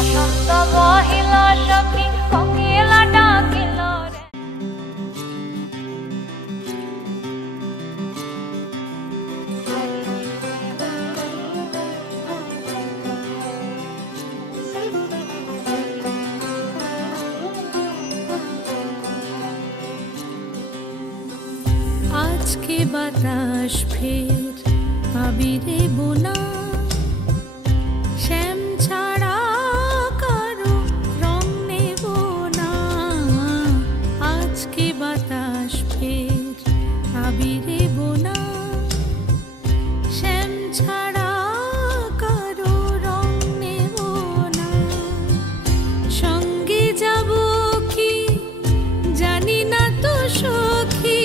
বসন্ত বহিল সখী কোকিলা ডাকিল রে। আজকে বাতাস ফের আবিরে বোনা, শ্যাম ছাড়া কারো রং নেব না। আজকে বাতাস ফের আবিরে বোনা, শ্যাম ছাড়া কারো রং নেব না। সঙ্গে যাব কি জানি না তো সখী,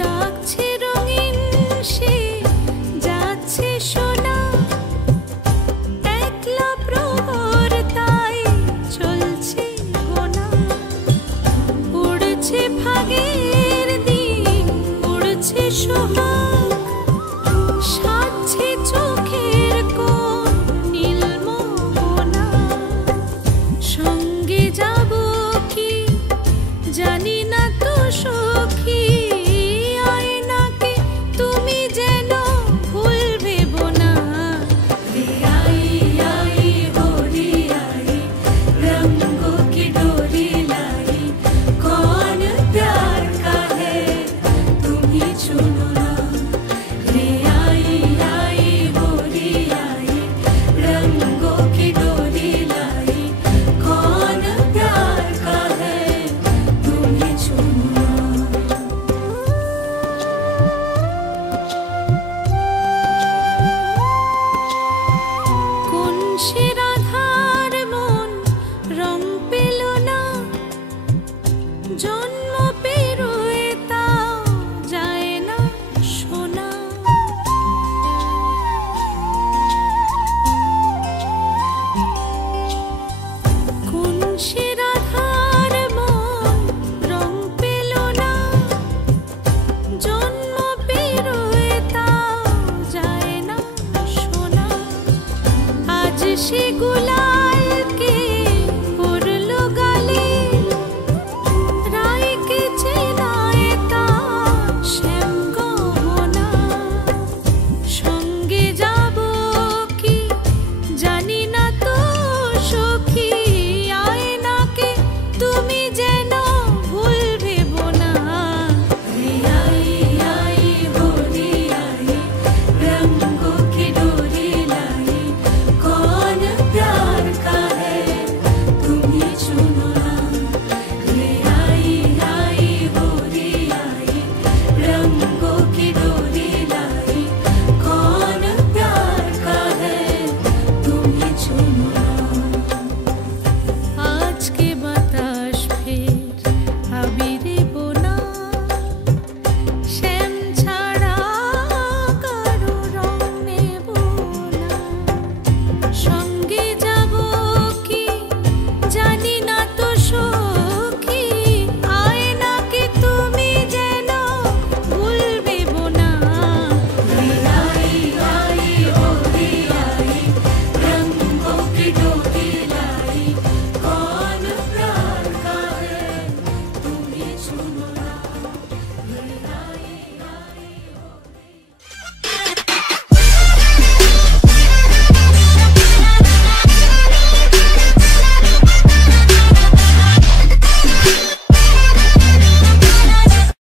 ডাকছে রঙিন সে যাচ্ছে সোনা, একলা প্রহর তাই চলছে গোনা। উড়ছে ভাগের দিন, উড়ছে সোহাগ, সাজছে চোখের কোণ নীল মোহনা। সঙ্গে যাব কি জানি না তো সখী, শুনো না।